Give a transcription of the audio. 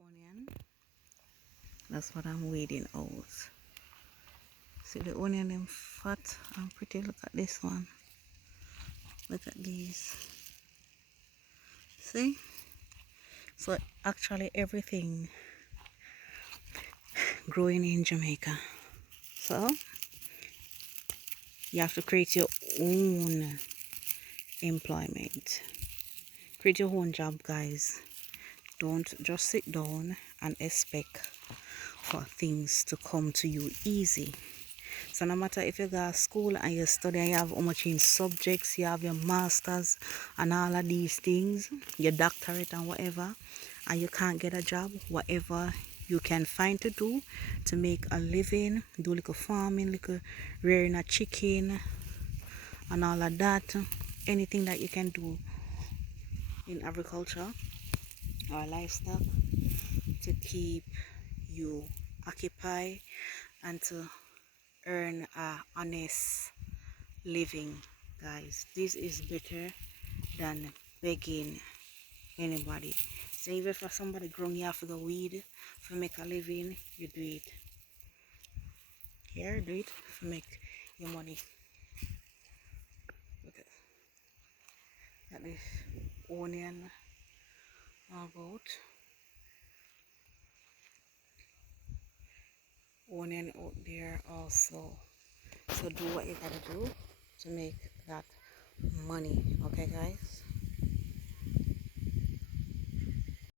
onion. That's what I'm weeding out. See the onion, them fat and pretty. Look at this one. Look at these. See? So actually everything growing in Jamaica. So you have to create your own employment. Create your own job, guys. Don't just sit down and expect for things to come to you easy. So no matter if you go to school and you study and you have how much in subjects, you have your masters and all of these things, your doctorate and whatever, and you can't get a job, whatever you can find to do to make a living, do like a farming, like a rearing a chicken and all of that, anything that you can do in agriculture or livestock to keep you occupied and to earn a honest living, guys. This is better than begging anybody. So even for somebody growing, you have to go weed for make a living, you do it. Here, do it for make your money. Look at this onion about. Onion out there also. So do what you gotta do to make that money. Okay, guys?